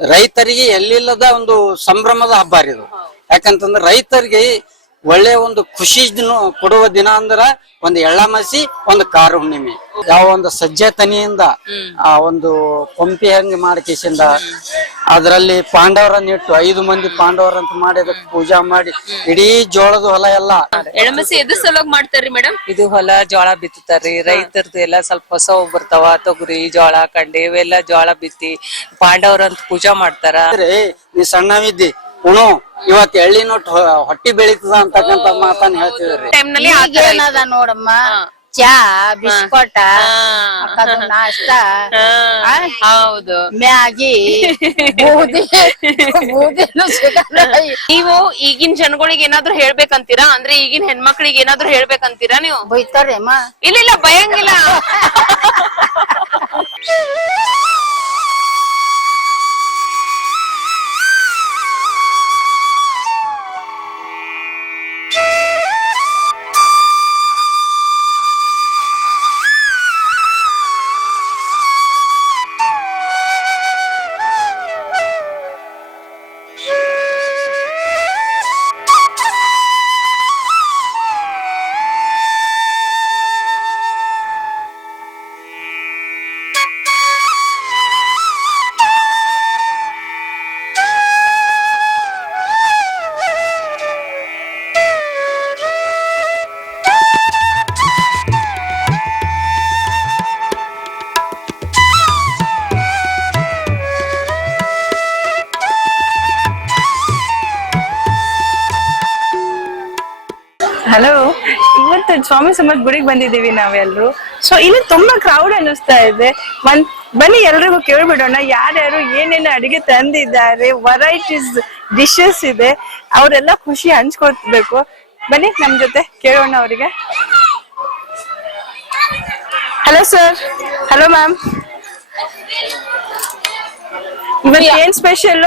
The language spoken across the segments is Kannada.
ರೈತರಿಗೆ ಎಲ್ಲಿಲ್ಲದ ಒಂದು ಸಂಭ್ರಮದ ಹಬ್ಬ ಇದು. ಯಾಕಂತಂದ್ರೆ ರೈತರಿಗೆ ಒಳ್ಳೆ ಒಂದು ಖುಷಿ ಕೊಡುವ ದಿನ ಅಂದ್ರ ಒಂದು ಎಳ್ಳಮಸಿ, ಒಂದು ಕಾರ ಹುಣ್ಣಿಮೆ. ಯಾವ ಒಂದು ಸಜ್ಜೆ ತನಿಯಿಂದ ಆ ಒಂದು ಕೊಂಪಿ ಹಂಗೆ ಮಾಡಿಕಿಸಿಂದ ಅದರಲ್ಲಿ ಪಾಂಡವರನ್ನ ಇಟ್ಟು 5 ಮಂದಿ ಪಾಂಡವರಂತ ಮಾಡಿ ಅದಕ್ಕೆ ಪೂಜಾ ಮಾಡಿ ಇಡೀ ಜೋಳದ ಹೊಲ ಎಲ್ಲ. ಎಳ್ಳಮಸಿ ಎದ್ರ ಸಲುವಾಗಿ ಮಾಡ್ತಾರ್ರಿ ಮೇಡಮ್? ಇದು ಹೊಲ ಜೋಳ ಬಿತ್ತುತ್ತಾರ್ರಿ. ರೈತರದು ಎಲ್ಲ ಸ್ವಲ್ಪ ಹೊಸವು ಬರ್ತಾವ, ತೊಗರಿ ಜೋಳ ಕಂಡೆ ಇವೆಲ್ಲ ಜೋಳ ಬಿತ್ತಿ ಪಾಂಡವರಂತ ಪೂಜಾ ಮಾಡ್ತಾರ. ನೀ ಸಣ್ಣವಿದ್ದಿ ಉಣು ಇವತ್ ಎಳ್ಳಿ ನೋಟ್ ಹೊಟ್ಟಿ ಬೆಳೀತದ ಅಂತಕ್ಕಂತ ಮಾತನ್ನ ಹೇಳ್ತಿದ್ರಿ. ಏನದ ನೋಡಮ್ಮ, ಚಾ ಬಿಸ್ಕೊಟ ನಾಷ್ಟ, ಹೌದು, ಮ್ಯಾಗಿ, ಬೂದಿ ನೀವು ಈಗಿನ ಜನಗಳಿಗೆ ಏನಾದ್ರು ಹೇಳ್ಬೇಕಂತೀರಾ? ಅಂದ್ರೆ ಈಗಿನ ಹೆಣ್ಮಕ್ಳಿಗೆ ಏನಾದ್ರು ಹೇಳ್ಬೇಕಂತೀರಾ ನೀವು? ಬೈತಾರೇಮ್ಮ? ಇಲ್ಲ ಭಯಂಗಿಲ್ಲ. ಹಲೋ, ಇವತ್ತು ಸ್ವಾಮಿ ಸಮರ್ಥ ಗುಡಿಗೆ ಬಂದಿದ್ದೀವಿ ನಾವೆಲ್ಲರೂ. ಸೊ ಇಲ್ಲಿ ತುಂಬಾ ಕ್ರೌಡ್ ಅನ್ನಿಸ್ತಾ ಇದೆ. ಬನ್ನಿ ಎಲ್ರಿಗೂ ಕೇಳ್ಬಿಡೋಣ ಯಾರ್ಯಾರು ಏನೇನು ಅಡಿಗೆ ತಂದಿದ್ದಾರೆ, ವೆರೈಟೀಸ್ ಡಿಶಸ್ ಇದೆ, ಅವರೆಲ್ಲ ಖುಷಿ ಹಂಚ್ಕೊಳ್ಬೇಕು. ಬನ್ನಿ ನಮ್ ಜೊತೆ ಕೇಳೋಣ ಅವರಿಗೆ. Hello sir. Hello ma'am. ಇವತ್ತು ಏನ್ ಸ್ಪೆಷಲ್?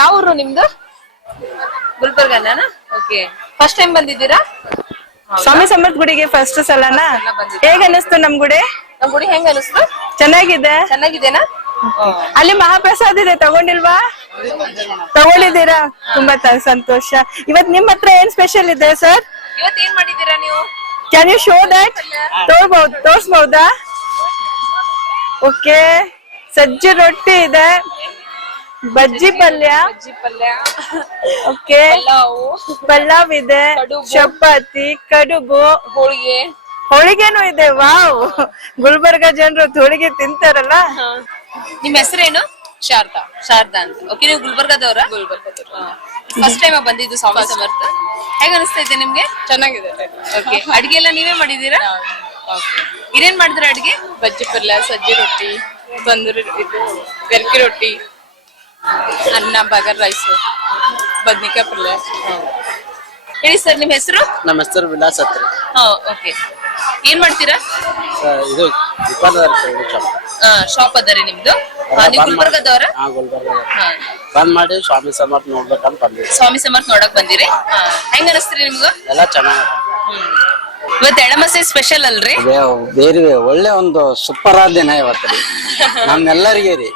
ಯಾವ ಊರು ನಿಮ್ದು? ಗುಲ್ಬರ್ಗನ? ಓಕೆ. ಫಸ್ಟ್ ಟೈಮ್ ಬಂದಿದ್ದೀರಾ? ಸ್ವಾಮಿ ಸಮರ್ಥ ಗುಡಿಗೆ ಫಸ್ಟ್ ಸಲನಾ? ಹೇಗ ಅನಿಸ್ತು ನಮ್ ಗುಡಿ? ನಮ್ ಗುಡಿ ಹೆಂಗ ಅನಿಸ್ತು? ಚೆನ್ನಾಗಿದೆ. ಚೆನ್ನಾಗಿದೆನಾ? ಅಲ್ಲಿ ಮಹಾಪ್ರಸಾದ್ ಇದೆ, ತಗೊಂಡಿಲ್ವಾ? ತಗೊಂಡಿದ್ದೀರಾ? ತುಂಬಾ ಸಂತೋಷ. ಇವತ್ ನಿಮ್ ಹತ್ರ ಏನ್ ಸ್ಪೆಷಲ್ ಇದೆ ಸರ್? ಇವತ್ತು ಏನ್ ಮಾಡಿದ್ದೀರಾ ನೀವು? Can you show that? ತೋರ್ಸ್ಬಹುದಾ? ಓಕೆ, ಸಜ್ಜಿ ರೊಟ್ಟಿ ಇದೆ, ಬಜ್ಜಿ ಪಲ್ಯ, ಓಕೆ, ಪಲಾವ್ ಇದೆ, ಚಪಾತಿ, ಕಡುಬು, ಹೋಳಿಗೆನೂ ಇದೆ. ವಾವ್, ಗುಲ್ಬರ್ಗ ಜನರು ಹೋಳಿಗೆ ತಿಂತಾರಲ್ಲ. ನಿಮ್ ಹೆಸರೇನು? ಶಾರದಾ. ಶಾರದಾ ಅಂತ. ಓಕೆ, ನೀವು ಗುಲ್ಬರ್ಗದವ್ರ? ಫಸ್ಟ್ ಟೈಮ್ ಬಂದಿದ್ದು ಸ್ವಾಮಿ ಸಮರ್ಥ. ಹೇಗ ಅನಿಸ್ತಾ ಇದೆ ನಿಮ್ಗೆ? ಚೆನ್ನಾಗಿದೆ. ಓಕೆ, ಅಡ್ಗೆ ಎಲ್ಲ ನೀವೇ ಮಾಡಿದೀರಾ? ಏನೇನ್ ಮಾಡಿದ್ರ ಅಡ್ಗೆ? ಬಜ್ಜಿ ಪಲ್ಯ, ಸಜ್ಜಿ ರೊಟ್ಟಿ, ತಂದೂರಿ ಇದು ಗರ್ಕಿ ರೊಟ್ಟಿ, ಅನ್ನ, ಬಗರ್ ರೈಸ್, ಬದ್ನಿಕಾಯಿ ಪಲ್ಯ. ಹೇಳಿ ಸರ್, ನಿಮ್ ಹೆಸರು? ನಮ್ಮ ಹೆಸರು ವಿಲಾಸ್ ಹತ್ರ. ಓಕೆ, ಏನ್ ಮಾಡ್ತೀರಾ? ಇದು ಶಾಪ್ ಅದರಿ ನಿಮ್ದು? ನೀವು ಗುಲ್ಬರ್ಗದವ್ರ? ಬಂದ್ ಮಾಡಿ ಸ್ವಾಮಿ ಸಮರ್ಥ ನೋಡ್ಬೇಕಂತ ಬಂದಿರಿ. ಸ್ವಾಮಿ ಸಮರ್ಥ ನೋಡಕ್ ಬಂದಿರಿ. ಹೆಂಗ ಅನಿಸ್ತೀರಿ ನಿಮ್ಗ? ಎಲ್ಲ ಚೆನ್ನಾಗ. ಇವತ್ತು ಎಳ್ಳಮಸಿ ಸ್ಪೆಷಲ್ ಅಲ್ರಿ? ಬೇರೆ ಒಳ್ಳೆ ಒಂದು ಸೂಪರ್ ಆದ ದಿನ ಇವತ್ತು ನಮ್ಮೆಲ್ಲರಿಗೆ ರೀ.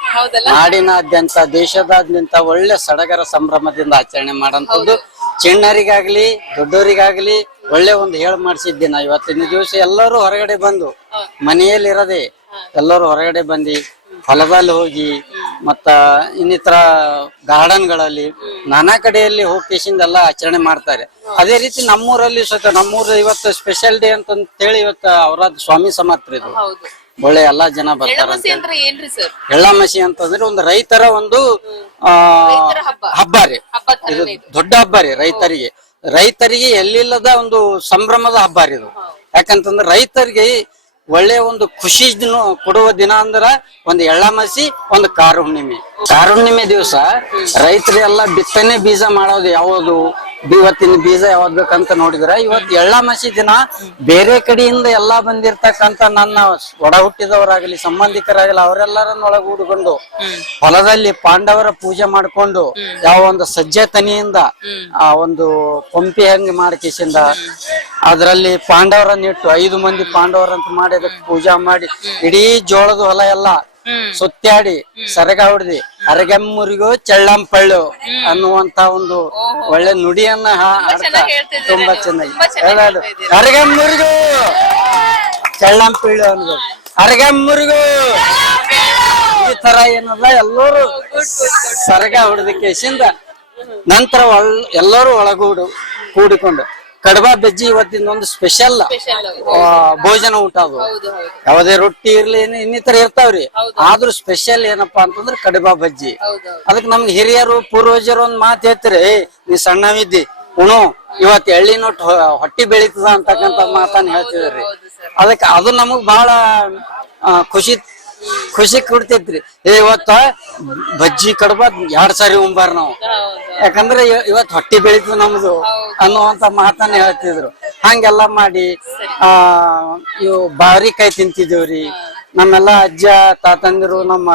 ನಾಡಿನಾದ್ಯಂತ ದೇಶದಾದ್ಯಂತ ಒಳ್ಳೆ ಸಡಗರ ಸಂಭ್ರಮದಿಂದ ಆಚರಣೆ ಮಾಡಂತದ್ದು. ಚಿಣ್ಣರಿಗಾಗ್ಲಿ ದೊಡ್ಡವರಿಗಾಗ್ಲಿ ಒಳ್ಳೆ ಒಂದು ಮಾಡಿಸಿದ ದಿನ ಇವತ್ತಿನ ದಿವಸ. ಎಲ್ಲರೂ ಹೊರಗಡೆ ಬಂದು, ಮನೆಯಲ್ಲಿ ಇರದೆ ಎಲ್ಲರೂ ಹೊರಗಡೆ ಬಂದು ಹೊಲದಲ್ಲಿ ಹೋಗಿ ಮತ್ತ ಇನ್ನಿತರ ಗಾರ್ಡನ್ ಗಳಲ್ಲಿ ನಾನಾ ಕಡೆಯಲ್ಲಿ ಹೋಗಿಸಿಂದ ಎಲ್ಲ ಆಚರಣೆ ಮಾಡ್ತಾರೆ. ಅದೇ ರೀತಿ ನಮ್ಮೂರಲ್ಲಿ ನಮ್ಮೂರು ಇವತ್ತು ಸ್ಪೆಷಲ್ ಡೇ ಅಂತ ಹೇಳಿ ಇವತ್ತು ಅವರಾದ ಸ್ವಾಮಿ ಸಮರ್ಥ ಇದು. ಒಳ್ಳೆ ಎಲ್ಲಾ ಜನ ಬರ್ತಾರೆ. ಎಳ್ಳಮಸಿ ಅಂತಂದ್ರೆ ಒಂದು ರೈತರ ಒಂದು ಹಬ್ಬ ರೀ. ಇದು ದೊಡ್ಡ ಹಬ್ಬ ರೀ ರೈತರಿಗೆ ಎಲ್ಲಿಲ್ಲದ ಒಂದು ಸಂಭ್ರಮದ ಹಬ್ಬ ರೀ ಇದು. ಯಾಕಂತಂದ್ರೆ ರೈತರಿಗೆ ಒಳ್ಳೆ ಒಂದು ಖುಷಿ ಕೊಡುವ ದಿನ ಅಂದ್ರ ಒಂದು ಎಳ್ಳಮಸಿ, ಒಂದು ಕಾರ ಹುಣ್ಣಿಮೆ ದಿವಸ ರೈತರೆಲ್ಲ ಬಿತ್ತನೆ ಬೀಜ ಮಾಡೋದು ಯಾವುದು, ಇವತ್ತಿನ ಬೀಜ ಯಾವ್ದು ಬೇಕಂತ ನೋಡಿದ್ರ ಇವತ್ತು ಎಳ್ಳಮಸಿ ದಿನ ಬೇರೆ ಕಡೆಯಿಂದ ಎಲ್ಲಾ ಬಂದಿರ್ತಕ್ಕಂತ ನನ್ನ ಒಡ ಹುಟ್ಟಿದವರಾಗಲಿ ಸಂಬಂಧಿಕರಾಗಲಿ ಅವರೆಲ್ಲರನ್ನ ಒಳಗೂಡಿಕೊಂಡು ಹೊಲದಲ್ಲಿ ಪಾಂಡವರ ಪೂಜೆ ಮಾಡ್ಕೊಂಡು ಯಾವ ಒಂದು ಸಜ್ಜೆ ತನಿಯಿಂದ ಆ ಒಂದು ಕೊಂಪಿ ಹಂಗೆ ಮಾಡಿಕಿಸಿಂದ ಅದರಲ್ಲಿ ಪಾಂಡವರನ್ನ ಇಟ್ಟು 5 ಮಂದಿ ಪಾಂಡವರಂತ ಮಾಡಿ ಅದಕ್ಕೆ ಪೂಜಾ ಮಾಡಿ ಇಡೀ ಜೋಳದ ಹೊಲ ಎಲ್ಲ ಸುತ್ತಾಡಿ ಸರಗ ಹೊಡೆದಿ ಅರಗೆಮ್ಮುರಿಗೋ ಚಳ್ಳಂಪಳ್ಳು ಅನ್ನುವಂತ ಒಂದು ಒಳ್ಳೆ ನುಡಿಯನ್ನ ಚೆನ್ನಾಗಿ ಹೇಳ್ತಿದ್ದೀರಿ ತುಂಬಾ ನೀವು. ಚೆನ್ನಾಗಿ ತುಂಬಾ ಚೆನ್ನಾಗಿ ಹೇಳೋದು ಹೇಳ್ತಿದ್ದೀರಿ. ಅರಗೆಮ್ಮುರಿಗೋ ಚಳ್ಳಂಪಳ್ಳು ಅನ್ಬೇಕು ಅರಗೆಮ್ಮುರಿಗೋ ಈ ತರ ಏನಲ್ಲ ಎಲ್ಲರೂ ಸರಗ ಹೊಡೆದಕ್ಕೆಸಿಂದ ನಂತರ ಎಲ್ಲರೂ ಕೂಡಿಕೊಂಡು ಕಡಬ ಬಜ್ಜಿ ಇವತ್ತಿನ ಒಂದು ಸ್ಪೆಷಲ್ ಭೋಜನ ಊಟ ಅದು ಯಾವುದೇ ರೊಟ್ಟಿ ಇರ್ಲಿ ಇನ್ನಿತರ ಇರ್ತಾವ್ರಿ ಆದ್ರೂ ಸ್ಪೆಷಲ್ ಏನಪ್ಪಾ ಅಂತಂದ್ರೆ ಕಡಬ ಬಜ್ಜಿ ಅದಕ್ಕೆ ನಮ್ಗೆ ಹಿರಿಯರು ಪೂರ್ವಜರು ಒಂದ್ ಮಾತು ಹೇಳ್ತಾರೆ ನೀ ಸಣ್ಣವಿದ್ದಿ ಉಣು ಇವತ್ತು ಎಳ್ಳಿ ನೋಟ್ ಹೊಟ್ಟಿ ಬೆಳೀತದ ಅಂತಕ್ಕಂತ ಮಾತನ್ನ ಹೇಳ್ತಿದ್ರಿ ಅದಕ್ಕೆ ಅದು ನಮಗ್ ಬಹಳ ಖುಷಿ ಕೊಡ್ತೈತ್ರಿ ಇವತ್ತ ಬಜ್ಜಿ ಕಡಬ 2 ಸಾರಿ ಉಂಬಾರ ನಾವು ಯಾಕಂದ್ರೆ ಇವತ್ ಹೊಟ್ಟಿ ಬೆಳೀತದ ನಮ್ದು ಅನ್ನುವಂತ ಮಾತನ್ನ ಹೇಳ್ತಿದ್ರು ಹಂಗೆಲ್ಲಾ ಮಾಡಿ ಇವು ಬಾರಿಕಾಯಿ ತಿಂತಿದೇವ್ರಿ ನಮ್ಮೆಲ್ಲಾ ಅಜ್ಜ ತಾತಂದಿರು ನಮ್ಮ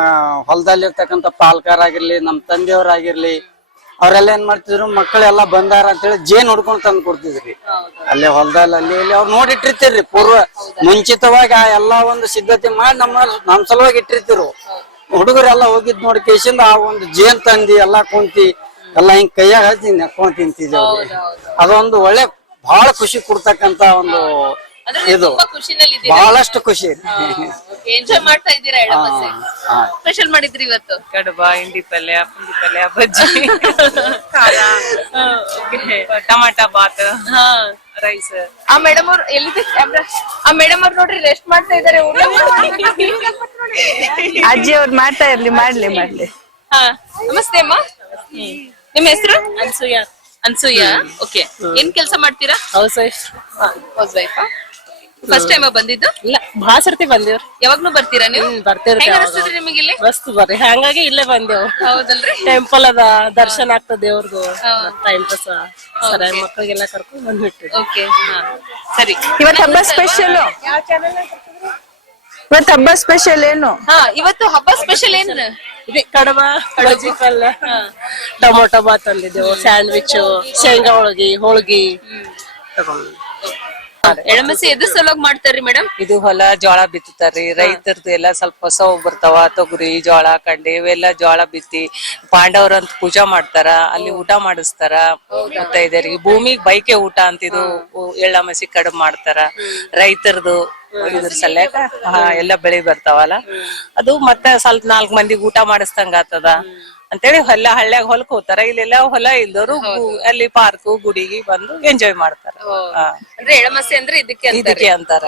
ಹೊಲದಲ್ಲಿರ್ತಕ್ಕಂಥ ಪಾಲ್ಕಾರಾಗಿರ್ಲಿ ನಮ್ ತಂದೆಯವ್ರಾಗಿರ್ಲಿ ಅವ್ರೆಲ್ಲ ಏನ್ ಮಾಡ್ತಿದ್ರು ಮಕ್ಕಳೆಲ್ಲಾ ಬಂದಾರ ಅಂತೇಳಿ ಜೇನ್ ಹುಡ್ಕೊಂಡ್ ತಂದ್ ಕೊಡ್ತಿದ್ರಿ ಅಲ್ಲೇ ಹೊಲದಲ್ಲಿ ಅಲ್ಲಿ ಅವ್ರು ನೋಡಿಟ್ಟಿರ್ತಿರ್ರಿ ಮುಂಚಿತವಾಗಿ ಆ ಎಲ್ಲಾ ಒಂದು ಸಿದ್ಧತೆ ಮಾಡಿ ನಮ್ ಸಲುವಾಗಿ ಇಟ್ಟಿರ್ತಿರು ಹುಡುಗರೆಲ್ಲ ಹೋಗಿದ್ ನೋಡಿ ಕೇಸಿಂದ ಆ ಒಂದು ಜೇನ್ ತಂದಿ ಎಲ್ಲಾ ಕುಂತಿ ಎಲ್ಲಾ ಹಿಂಗ್ ಕೈಯಾಗ ಹಚ್ಚಿ ನೆಕ್ಕೊಂಡ್ ತಿಂತಿದ್ದೇವ್ರಿ ಅದೊಂದು ಒಳ್ಳೆ ಬಹಳ ಖುಷಿ ಕೊಡ್ತಕ್ಕಂತ ಒಂದು ಇದು ಬಹಳಷ್ಟು ಖುಷಿ ಎಂಜಾಯ್ ಮಾಡ್ತಾ ಇದ್ದೀರಾ ಎಳ್ಳಮಸೆ ಸ್ಪೆಷಲ್ ಮಾಡಿದ್ರಿ ಇವತ್ತು ಕಡುಬ ಇಂಡಿ ಪಲ್ಯ ಪುಂಡಿ ಪಲ್ಯ ಬಜ್ಜಿ ಖಾರ ಟಮಾಟ ಬಾತ್ ರೈಸ್ ಆ ಮೇಡಮ್ ಅವ್ರು ಎಲ್ಲಿದೆ ಕ್ಯಾಮ್ರಾ ಆ ಮೇಡಮ್ ಅವ್ರು ನೋಡ್ರಿ ರೆಸ್ಟ್ ಮಾಡ್ತಾ ಇದಾರೆ ಊಟ ಅಜ್ಜಿ ಅವ್ರು ಮಾಡ್ತಾ ಇರ್ಲಿ ಮಾಡ್ಲಿ ಹಾ ನಮಸ್ತೆ ಅಮ್ಮ ನಿಮ್ಮ ಹೆಸರು ಅನ್ಸೂಯ ಓಕೆ ಏನ್ ಕೆಲಸ ಮಾಡ್ತೀರಾ house wife house wife first time ಬಂದಿದ್ದು ಇಲ್ಲ ಭಾಳ ಸರ್ತಿ ಬಂದೇವ್ರಿ ಯಾವಾಗ್ಲೂ ಬರ್ತೀರಾ ನೀವು ಬರ್ತೇವ್ರಿ ಹೆಂಗ್ ಅನಿಸ್ತದ್ರಿ ನಿಮಗೆ ಇಲ್ಲಿ ಮಸ್ತ್ ಬರ್ರಿ ಹಂಗಾಗಿ ಇಲ್ಲೇ ಬಂದೇವ್ ಹೌದಲ್ರಿ ಟೆಂಪಲ್ ಅದ ದರ್ಶನ ಆಗ್ತದ ದೇವ್ರದು ಟೈಮ್ ಪಾಸ್ ಸರಿಯಾಗಿ ಮಕ್ಕಳಿಗೆಲ್ಲ ಕರ್ಕೊಂಡ್ ಬಂದ್ಬಿಟ್ರಿ ಓಕೆ ಸರಿ ಇವತ್ತು ಹಬ್ಬ ಸ್ಪೆಷಲ್ ಇವತ್ತು ಹಬ್ಬ ಸ್ಪೆಷಲ್ ಏನು ಹಾ ಇವತ್ತು ಹಬ್ಬ ಸ್ಪೆಷಲ್ ಏನ್ ಇದೆ ಕಡಬ ಬಜ್ಜಿ ಪಲ್ಯ ಟೊಮೊಟೊ ಬಾತ್ ತಂದಿದ್ದೆವು ಸ್ಯಾಂಡ್ವಿಚ್ ಶೇಂಗಾ ಹೋಳ್ಗಿ ತಗೊಂಡ್ ಎಳಮಸಿ ಎದ್ರ ಸಲುವಾಗಿ ಮಾಡ್ತಾರ್ರಿ ಮೇಡಮ್ ಇದು ಹೊಲ ಜೋಳ ಬಿತ್ತುತ್ತಾರ್ರಿ ರೈತರದು ಎಲ್ಲಾ ಸ್ವಲ್ಪ ಹೊಸವು ಬರ್ತಾವ ತೊಗರಿ ಜೋಳ ಕಂಡೆ ಇವೆಲ್ಲಾ ಜೋಳ ಬಿತ್ತಿ ಪಾಂಡವರಂತ ಪೂಜಾ ಮಾಡ್ತಾರ ಅಲ್ಲಿ ಊಟ ಮಾಡಿಸ್ತಾರ ಮುತ್ತೈದೆಯರಿಗೆ ಭೂಮಿಗ್ ಬೈಕೆ ಊಟ ಅಂತಿದು ಎಳ್ಳಮಸಿ ಕಡುಬು ಮಾಡ್ತಾರ ರೈತರದು ಇದ್ರ ಸಲ್ಯಾಕ ಎಲ್ಲಾ ಬೆಳಿ ಬರ್ತಾವಲ್ಲ ಅದು ಮತ್ತೆ ಸ್ವಲ್ಪ 4 ಮಂದಿಗೆ ಊಟ ಮಾಡಿಸ್ದಂಗ ಆತದ ಅಂತೇಳಿ ಹಳ್ಳ್ಯಾಗ ಹೊಲಕ್ ಹೋಗ್ತಾರ ಇಲ್ಲೆಲ್ಲ ಹೊಲ ಇಲ್ದವ್ರು ಅಲ್ಲಿ ಪಾರ್ಕ್ ಗುಡಿಗೆ ಬಂದು ಎಂಜಾಯ್ ಮಾಡ್ತಾರ ಅಂದ್ರೆ ಎಳಮಸಿ ಅಂದ್ರೆ ಇದಕ್ಕೆ ಅಂತಾರ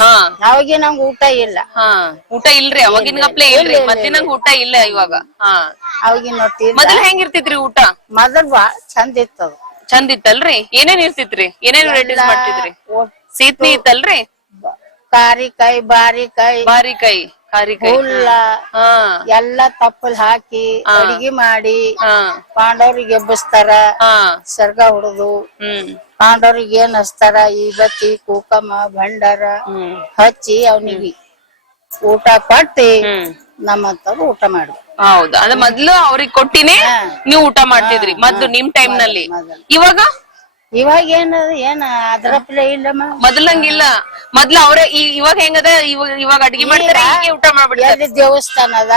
ಹಾ ಅವಾಗ ನಮ್ಗೆ ಊಟ ಇಲ್ಲ ಹಾ ಊಟ ಇಲ್ರಿ ಅವಾಗಿನ ಗಪ್ಲೆ ಇಲ್ರಿ ಮತ್ತಿನಂಗ ಊಟ ಇಲ್ಲ ಇವಾಗ ಹಾ ಅವಾಗಿನ ಹೊಟ್ಟಿ ಮೊದಲ್ ಹೆಂಗಿರ್ತಿದ್ರಿ ಊಟ ಮೊದಲ್ ಬಾಳ ಚಂದ ಇತ್ತದು ಚಂದ ಇತ್ತಲ್ರಿ ಏನೇನ್ ಇರ್ತಿತ್ರಿ ಏನೇನ್ ವೆರೈಟೀಸ್ ಮಾಡ್ತಿದ್ರಿ ಸೀತ್ನಿ ಇತ್ತಲ್ರಿ ಕಾರಿಕಾಯಿ ಬಾರಿಕಾಯಿ ಬಾರಿಕಾಯಿ ಕಾರಿಕಾಯಿ ಹುಲ್ಲ ಹಾ ಎಲ್ಲಾ ತಪ್ಪಲ್ ಹಾಕಿ ಅಡಿಗೆ ಮಾಡಿ ಹಾ ಪಾಂಡವ್ರಿಗೆ ಎಬ್ಬಿಸ್ತಾರ ಹಾ ಸರ್ಗ ಹೊಡೆದು ಹ್ಮ್ ಪಾಂಡವ್ರಿಗೆ ಏನ್ ಹಚ್ತಾರ ಈ ಬತ್ತಿ ಕುಕಮ ಭಂಡಾರ ಹಚ್ಚಿ ಅವನಿಗೆ ಊಟ ಕೊಟ್ಟಿ ನಮ್ಮಂತವ್ರು ಊಟ ಮಾಡಿ ಹೌದು ಅಂದ್ರೆ ಮೊದ್ಲು ಅವ್ರಿಗೆ ಕೊಟ್ಟಿನೇ ನೀವು ಊಟ ಮಾಡ್ತಿದ್ರಿ ಮೊದ್ಲು ನಿಮ್ ಟೈಮ್ ನಲ್ಲಿ ಇವಾಗ ಇವಾಗ ಏನ ಅದ್ರಪ್ಲೆ ಇಲ್ಲಮ್ಮ ಮೊದ್ಲಂಗಿಲ್ಲ ಮೊದ್ಲು ಅವ್ರೆ ಇವಾಗ ಹೆಂಗದ ಇವಾಗ ಅಡ್ಗೆ ಮಾಡ್ತಾರೆ ಹೀಗೆ ಊಟ ಮಾಡ್ಬಿಡ್ತಾರೆ ಎಲ್ಲಿ ದೇವಸ್ಥಾನ ಅದ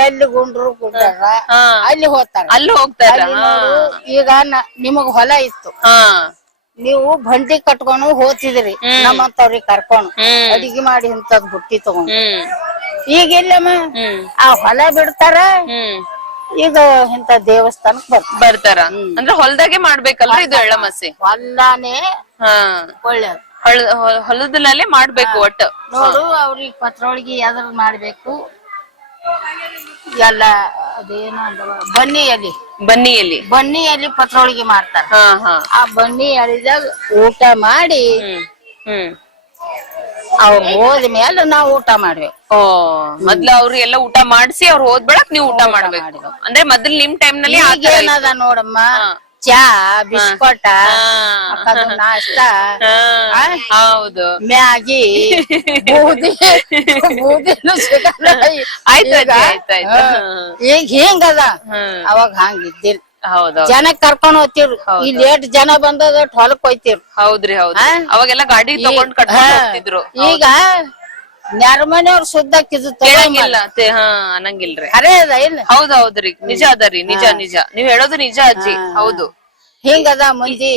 ಎಲ್ಲಿ ಗುಂಡ್ರು ಗುಡ್ಡಾರ ಅಲ್ಲಿ ಹೋಗ್ತಾರ ಅಲ್ಲಿ ಹೋಗ್ತಾರ ಅಲ್ಲಿ ನೋಡು ಈಗ ನಿಮಗ್ ಹೊಲ ಇತ್ತು ಹಾ ನೀವು ಬಂಡಿ ಕಟ್ಕೊಂಡು ಹೋಗ್ತಿದ್ರಿ ನಮ್ಮಂತವ್ರಿಗೆ ಕರ್ಕೊಂಡು ಅಡಿಗೆ ಮಾಡಿ ಇಂತದ್ ಬುಟ್ಟಿ ತಗೊಂಡು ಈಗ ಇಲ್ಲಮ್ಮ ಆ ಹೊಲ ಬಿಡ್ತಾರ ಈಗ ಇಂತ ದೇವಸ್ಥಾನಕ್ ಬರ್ತಾರ ಅಂದ್ರೆ ಹೊಲದಾಗೆ ಮಾಡ್ಬೇಕಲ್ರಿ ಇದು ಎಳ್ಳಮಸಿ ಹೊಲ್ದಾನೆ ಹಾ ಒಳ್ಳೇದು ಹೊಲದಲ್ಲೇ ಮಾಡ್ಬೇಕು ಒಟ್ಟು ನೋಡು ಅವ್ರಿಗೆ ಪತ್ರೊಳಗಿ ಯಾವ್ದ್ರ ಮಾಡ್ಬೇಕು ಎಲ್ಲ ಅದೇನೋ ಅಂದವ ಬನ್ನಿಯಲ್ಲಿ ಪತ್ರೊಳಗಿ ಮಾಡ್ತಾರ ಹಾ ಹಾ ಆ ಬನ್ನಿ ಎಳಿದಾಗ ಊಟ ಮಾಡಿ ಅವ್ರು ಹೋದ್ಮೇಲೆ ನಾವು ಊಟ ಮಾಡ್ಬೇಕು ಓ ಮೊದ್ಲು ಅವ್ರು ಎಲ್ಲ ಊಟ ಮಾಡ್ಸಿ ಅವ್ರು ಹೋದ್ ಬೆಳಕ್ ನೀವು ಊಟ ಮಾಡ್ಬೇಕು ಅಂದ್ರೆ ಮೊದ್ಲು ನಿಮ್ ಟೈಮ್ ನಲ್ಲಿ ಏನದ ನೋಡಮ್ಮ ಚಾ ಬಿಸ್ಕೊಟ ನಾಷ್ಟ ಹೌದು ಮ್ಯಾಗಿ ಬೂದಿ ಬೂದಿನೂ ಸಿಗಲ್ಲ ಈಗ ಹಿಂಗದ ಅವಾಗ ಹಂಗಿದ್ದಿಲ್ ಹೌದು ಜನ ಕರ್ಕೊಂಡ್ ಹೋಗ್ತಿರು ಇಲ್ಲಿ ಎಷ್ಟ್ ಜನ ಬಂದದ ಹೊಲಕ್ ಹೋಯ್ತಿರು ಹೌದ್ರಿ ಹೌದು ಅವಾಗೆಲ್ಲ ಗಾಡಿ ತಗೊಂಡ್ ಕಟ್ಕೊಂಡು ಹೋಗ್ತಿದ್ರು ಈಗ ನ್ಯಾರಮನೆಯವ್ರ ಸುದ್ದಕ್ಕಿದು ಕೇಳಂಗಿಲ್ಲ ಹಾ ಅನ್ನಂಗಿಲ್ರಿ. ಅರೇ ಅದ ಇಲ್ಲ ಹೌದ್ ಹೌದ್ರಿ, ನಿಜ ಅದರಿ, ನಿಜ ನಿಜ ನೀವ್ ಹೇಳೋದು ನಿಜ ಅಜ್ಜಿ. ಹೌದು, ಹಿಂಗದ ಮಂದಿ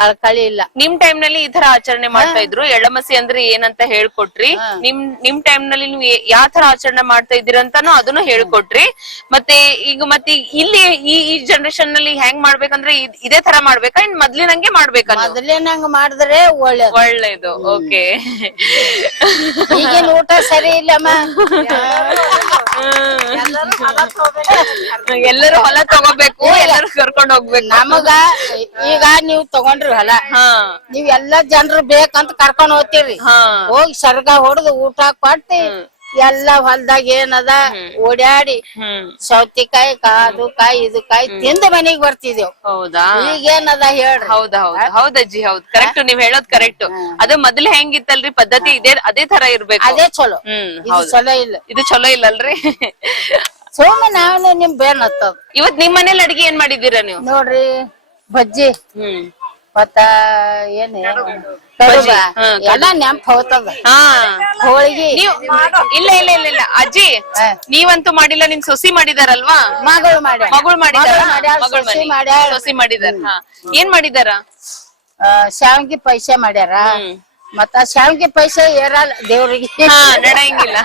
ಕಳ್ಕಳಿ ಇಲ್ಲ. ನಿಮ್ ಟೈಮ್ ನಲ್ಲಿ ಈ ತರ ಆಚರಣೆ ಮಾಡ್ತಾ ಇದ್ರು. ಎಳ್ಳಮಸಿ ಅಂದ್ರೆ ಏನಂತ ಹೇಳ್ಕೊಟ್ರಿ. ನಿಮ್ ಟೈಮ್ ನಲ್ಲಿ ನೀವು ಯಾವ ತರ ಆಚರಣೆ ಮಾಡ್ತಾ ಇದ್ದೀರಂತಾನು ಅದನ್ನು ಹೇಳ್ಕೊಟ್ರಿ. ಮತ್ತೆ ಮತ್ತೆ ಇಲ್ಲಿ ಈ ಜನರೇಷನ್ ನಲ್ಲಿ ಹೆಂಗ್ ಮಾಡ್ಬೇಕಂದ್ರೆ ಇದೇ ತರ ಮಾಡ್ಬೇಕಾ ಇನ್ ಮೊದ್ಲಿನಂಗೆ ಮಾಡ್ಬೇಕಾ? ಮೊದಲೇನಂಗ ಮಾಡಿದ್ರೆ ಒಳ್ಳೇದು. ಒಳ್ಳೇದು. ಓಕೆ. ಈಗಿನ ಊಟ ಸರಿ ಇಲ್ಲಮ್ಮ. ಎಲ್ಲರೂ ಹೊಲ ತಗೋಬೇಕು, ಎಲ್ಲರೂ ಕರ್ಕೊಂಡ್ ಹೋಗ್ಬೇಕು. ನಮಗ ಈಗ ನೀವ್ ತಗೊಂಡ್ರಿ ಹೊಲ, ನೀವ್ ಎಲ್ಲಾ ಜನರು ಬೇಕಂತ ಕರ್ಕೊಂಡ್ ಹೋಗ್ತೀರಿ. ಹೋಗಿ ಸರ್ಗ ಹೊಡೆದು ಊಟ ಕೊಟ್ಟಿ ಎಲ್ಲಾ ಹೊಲ್ದಾಗ ಏನದ ಓಡಾಡಿ ಸೌತಿಕಾಯಿ ಅದು ಕಾಯಿ ಇದು ಕಾಯಿ ತಿಂದ ಮನಿಗ್ ಬರ್ತಿದೇವ್. ಹೌದಾ? ಈಗೇನದ ಹೇಳ್ರಿ. ಹೌದಜ್ಜಿ, ಹೌದ್, ಕರೆಕ್ಟ್ ನೀವ್ ಹೇಳೋದ್ ಕರೆಕ್ಟ್. ಅದು ಮೊದ್ಲು ಹೆಂಗಿತ್ತಲ್ರಿ ಪದ್ಧತಿ, ಅದೇ ತರ ಇರ್ಬೇಕು. ಅದೇ ಚಲೋ. ಇದು ಚಲೋ ಇಲ್ಲ. ಇದು ಚಲೋ ಇಲ್ಲಲ್ರಿ. ಸುಮ್ಮನೆ ನಾನು ನಿಮ್ ಬೇನ್ ಹತ್ತದ. ಇವತ್ ನಿಮ್ ಮನೇಲಿ ಅಡಿಗೆ ಏನ್ ಮಾಡಿದೀರಾ ನೀವು? ನೋಡ್ರಿ ಬಜ್ಜಿ ಮತ್ತ ಏನ್ ಎಲ್ಲ ನೆಂಪ್ ಹೋಗ್ತದ. ಹೋಳಿಗೆ ಇಲ್ಲ ಇಲ್ಲ ಇಲ್ಲ ಇಲ್ಲ ಅಜ್ಜಿ, ನೀವಂತೂ ಮಾಡಿಲ್ಲ, ನಿಮ್ ಸೊಸಿ ಮಾಡಿದಾರಲ್ವಾ? ಮಗಳು ಮಾಡಿದಾರ, ಸೊಸಿ ಮಾಡಿದಾರ. ಏನ್ ಮಾಡಿದಾರ? ಶಾವಿಗೆ ಪೈಸೆ ಮಾಡ್ಯಾರ. ಮತ್ತ ಶಾವಿಗೆ ಪೈಸೆ ಏರಲ್ಲ ದೇವ್ರಿಗೆ, ನಡೆಯಂಗಿಲ್ಲ.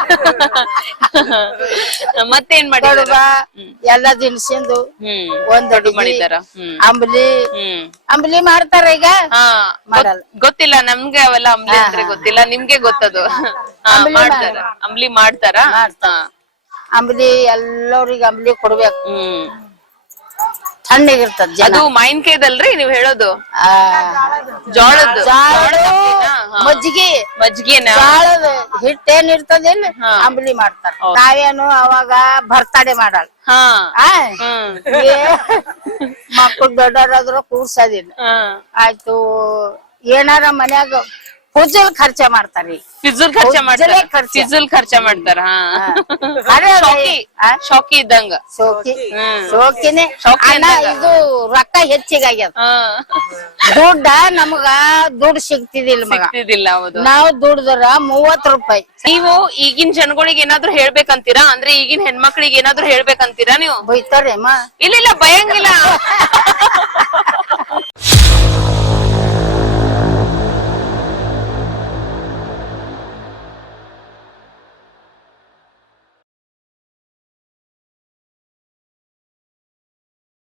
ಮತ್ತೇನ್ ಮಾಡಿದಾರ? ಎಲ್ಲ ದಿನಸಿಂದು ಒಂದ್ ಮಾಡಿದಾರ. ಅಂಬ್ಲಿ ಮಾಡ್ತಾರ. ಈಗ ಮಾಡಲ್ಲ, ಗೊತ್ತಿಲ್ಲ ನಮ್ಗೆ ಅವೆಲ್ಲ ಅಂಬ್ಲಿ ಅಂದ್ರೆ ಗೊತ್ತಿಲ್ಲ, ನಿಮ್ಗೆ ಗೊತ್ತದು. ಮಾಡ್ತಾರ, ಅಂಬ್ಲಿ ಮಾಡ್ತಾರ. ಅಂಬ್ಲಿ ಎಲ್ಲರಿಗೆ ಅಂಬ್ಲಿ ಕೊಡ್ಬೇಕು. ತಣ್ಣಗಿರ್ತದ. ಅದು ಮಾವಿನಕಾಯ್ದಲ್ರಿ ನೀವ್ ಹೇಳೋದು? ಜೋಳದ ಮಜ್ಜಿಗೆ ಜೋಳದ ಹಿಟ್ಟೇನ್ ಇರ್ತದಿಲ್ಲ, ಅಂಬ್ಲಿ ಮಾಡ್ತಾರ. ನಾವೇನು ಅವಾಗ ಬರ್ತಡೆ ಮಾಡಲ್ಲ. ಮಕ್ಕಳು ದೊಡ್ಡವರಾದ್ರು ಕೂರ್ಸೋದಿಲ್ಲ. ಆಯ್ತು, ಏನಾರ ಮನ್ಯಾಗ ಫುಜಲ್ ಖರ್ಚ ಮಾಡ್ತಾರಿ. ಫಿಜುಲ್ ಖರ್ಚ ಮಾಡ್ತಾರ. ಶೋಕಿ ಇದ್ದಂಗ. ಶೋಕಿನೇ. ಇದು ರೊಕ್ಕ ಹೆಚ್ಚಿಗಾಗ್ಯದ. ದುಡ್ಡ ನಮಗ ದುಡ್ಡು ಸಿಗ್ತಿದಿಲ್ಲ ಮಗ. ನಾವು ದುಡ್ದ್ರ 30 ರೂಪಾಯಿ. ನೀವು ಈಗಿನ ಜನಗಳಿಗೆ ಏನಾದ್ರು ಹೇಳ್ಬೇಕಂತೀರಾ? ಅಂದ್ರೆ ಈಗಿನ ಹೆಣ್ಮಕ್ಳಿಗೆ ಏನಾದ್ರು ಹೇಳ್ಬೇಕಂತೀರಾ ನೀವು? ಬೈತಾರೇಮ್ಮ? ಇಲ್ಲ ಬಯಂಗಿಲ್ಲ.